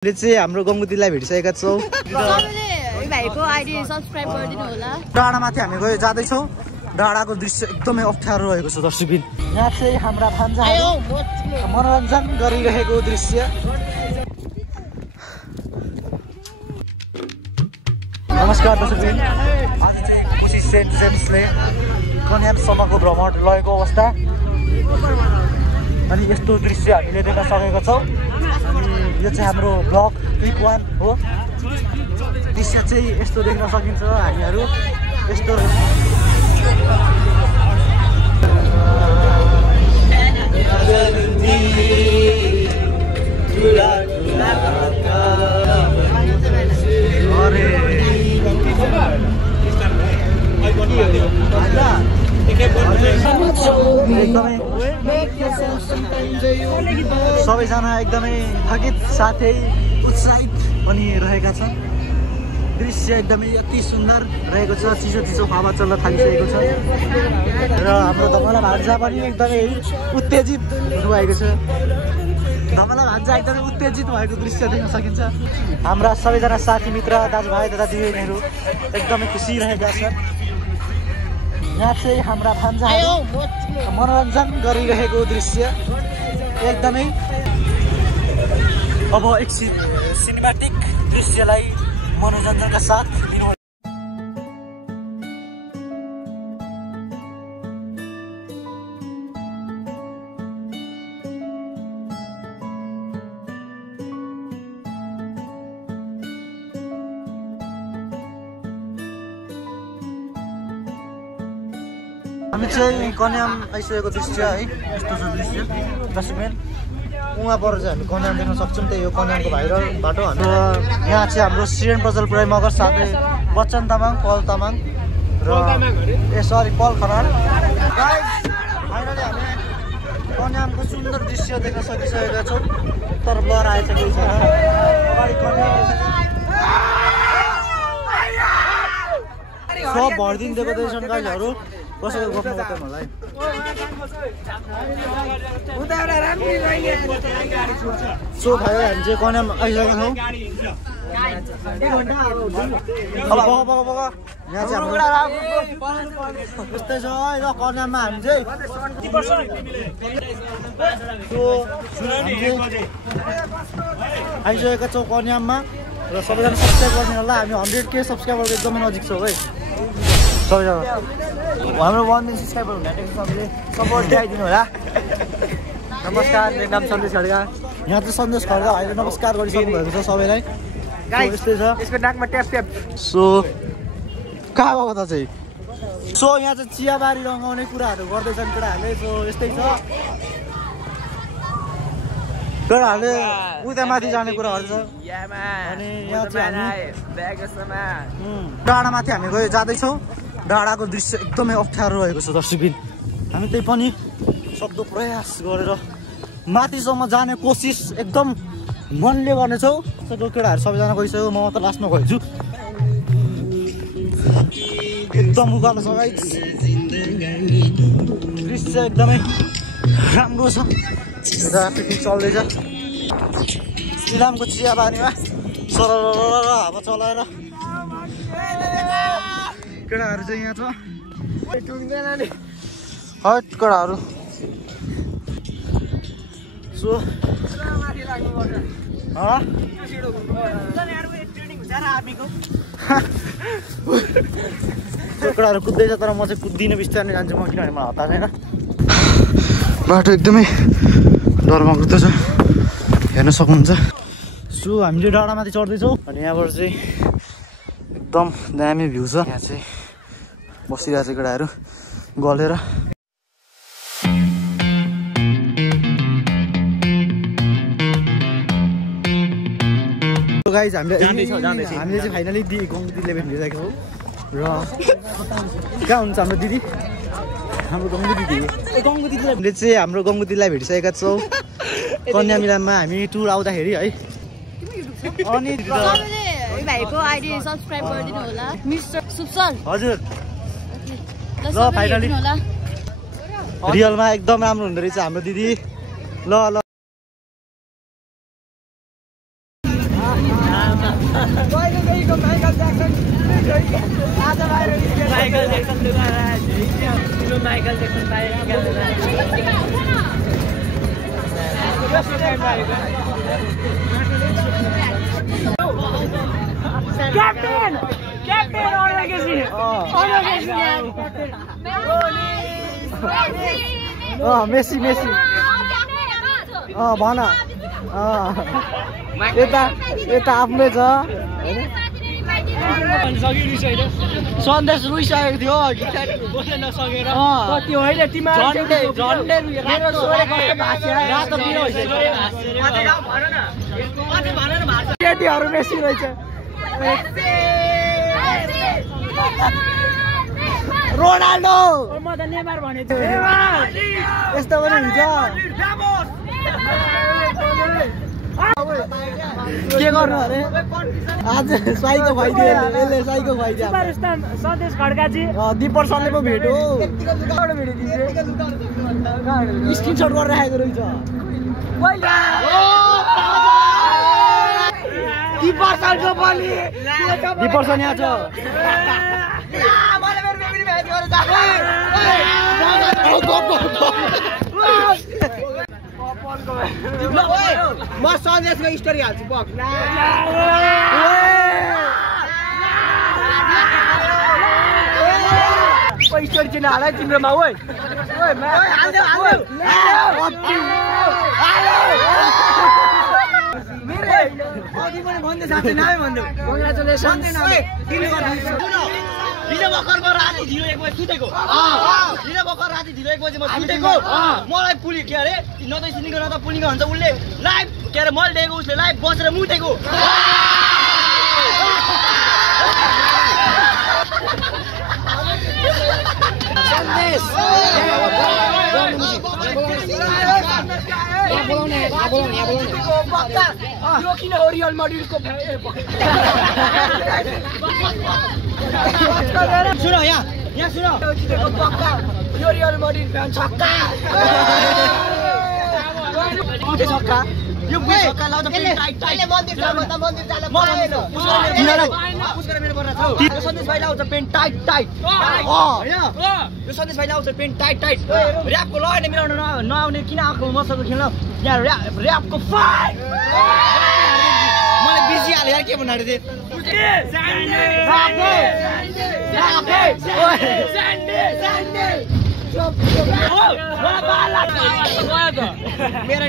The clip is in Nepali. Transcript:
ले चाहिँ हाम्रो गङ्गुदीलाई भेटिसकेका छौँ। भाइको आइडी सब्स्क्राइब गरिदिनु होला। डाँडामाथि हामी गयो जाँदैछौँ। डाँडाको दृश्य एकदमै अप्ठ्यारो रहेको छ दर्शकबिन। यहाँ चाहिँ हाम्रा भान्जाहरू मनोरञ्जन गरिरहेको दृश्य। नमस्कार दर्शकबिन, आज चाहिँ कोशी सेन्ट जेम्सले कन्यामसम्मको भ्रमण लगेको अवस्था अनि यस्तो दृश्य हामीले देख्न सकेका छौँ। अनि यो चाहिँ हाम्रो ब्लग क्लिप 1 हो। दृश्य चाहिँ यस्तो देख्न सकिन्छ। हामीहरू यस्तो सबैजना एकदमै थकित साथै उत्साहित पनि रहेका छन्। दृश्य एकदमै अति सुन्दर रहेको छ। चिसो चिसो हावा चल्न थालिसकेको छ र हाम्रो धमला भान्जा पनि एकदमै उत्तेजित हुनुभएको छ। धमला भान्जा एकदमै उत्तेजित भएको दृश्य देख्न सकिन्छ। हाम्रा सबैजना साथी मित्र दाजुभाइ तथा दिदीबहिनीहरू एकदमै खुसी रहेका छन्। यहाँ चाहिँ हाम्रा भान्जाहरू मनोरञ्जन गरिरहेको दृश्य एकदमै। अब एकछिन सिनेमेटिक दृश्यलाई मनोरञ्जनका साथ लिनु। हामी चाहिँ कन्याम आइसकेको दृश्य है। यस्तो छ दृश्य दर्शकबिन। उहाँबाट चाहिँ हामी कन्याम देख्न सक्छौँ। त्यही हो कन्यामको भाइरल बाटो। हाम्रो यहाँ चाहिँ हाम्रो सिरेन प्रजल पुराई मगर साथै बच्चन तामाङ, पल तामाङ र पल खनाल। फाइनली हामी कन्यामको सुन्दर दृश्य देख्न सकिसकेका छौँ। तर ब्लर आएछ केही छैन। अगाडि कन्याम सब भरिदिँदैको रहेछन् गाइजहरू। कसैको गफ नगर्नु मलाई। सो भाइ हामी चाहिँ कन्याम आइसकेका छौँ। यहाँ चाहिँ यस्तै छ है ल कन्याममा हामी चाहिँ। आइसकेका छौँ कन्याममा र सबैजना सब्सक्राइब गरिदिनु होला। हामी 100K सब्सक्राइबरको एकदमै नजिक छौँ है सबैजना। हाम्रो 1 million सब्सक्राइबर हुँदा सबैले सपोर्ट दिइदिनु होला। नमस्कार, मेरो नाम सन्देश खड्का। यहाँ चाहिँ सन्देश खड्का भाइले नमस्कार गरिसक्नु भएको छ सबैलाई। यस्तै छ। यसको नाकमा ट्याप ट्याप। सो कहाँ गएको त चाहिँ। सो यहाँ चाहिँ चियाबारी रङ्गाउने कुराहरू गर्दैछन् केटाहरूले। सो यस्तै छ। केटाहरूले उता माथि जाने कुराहरू छ। अनि यहाँ चाहिँ डाँडामाथि हामी गयो जाँदैछौँ। डाँडाको दृश्य एकदमै अप्ठ्यारो रहेको छ दर्शकबिन। हामी त्यही पनि सक्दो प्रयास गरेर माथिसम्म जाने कोसिस एकदम मनले गर्नेछौँ। केटाहरू सबैजना गइसक्यो। म त लास्टमा गएछु। एकदम उकालो छ गाइस। दृश्य एकदमै राम्रो छ। यता पिकनिक चल्दैछ इलामको चियाबारीमा सरर हावा चलाएर। केटाहरू चाहिँ यहाँ छ। हट केटाहरू। सो केटाहरू कुद्दैछ तर म चाहिँ कुद्दिनँ, बिस्तारै जान्छु म किनभने मलाई हतार छैन। बाटो एकदमै डरमग्दो छ हेर्न सक्नुहुन्छ। सो हामीले डाँडामाथि चढ्दैछौँ अनि यहाँबाट चाहिँ एकदम दामी भ्यू छ। यहाँ चाहिँ बसिरहेको छ केटाहरू गलेर। गाइज हामीले चाहिँ फाइनली गङ्गुदीले भेटिसकेको छौँ। र कहाँ हुन्छ हाम्रो दिदी, हाम्रो गङ्गुदी दिदी। हामीले चाहिँ हाम्रो गङ्गुदीलाई भेटिसकेका छौँ कन्यामिलाममा हामी टुर आउँदाखेरि है। अनि भाइको आइडी सब्स्क्राइब गरिदिनु होला मिस्टर सुपसल। हजुर ल फाइनली रियलमा एकदम राम्रो हुँदो रहेछ हाम्रो दिदी। ल ल Michael Jackson Michael Jackson captain captain Messi Messi भन यता यता आफ्नै छ सन्देश रुइसकेको थियो नसकेर कति होइन केटीहरू मेसी रहेछ रोनाल्डो म त नेमार भनेको थिएँ यस्तो पनि हुन्छ के गर्नु अरे आज साइको खुवाइदियो यसले साइको खुवाइदियो सन्देश खड्काजी दिपरसँगले पो भेट्यो स्क्रिनसट गरेर राखेको रहेछ दिपरसन यहाँ छ म सन्देशको स्टोरी हाल्छु बक स्टोरी चाहिँ नहाल है तिम्रोमा ओइ मलाई पुलि के अरे न त सुनेको न त पुलिको हुन्छ उसले लाइभ के अरे मैले दिएको उसले लाइभ बसेर मुटेको किन हो रियल मड्युलको सुन यहाँ सुन यो रियल मड्युल फ्यान छक्का छक्का यो छक्का लाउँदा टाइट टाइट मन्दिर मेरो पर्छ यो सन्देश भाइ लाउँछ पेन टाइट टाइट हैन यो सन्देश भाइ लाउँछ पेन टाइट टाइट र्यापको लगाएन मिलाउन नआउने किन आएको मसँग खेल्न यहाँ र्यापको फाइट मलाई बिजी हाले यार के भन्नु थिए मेरो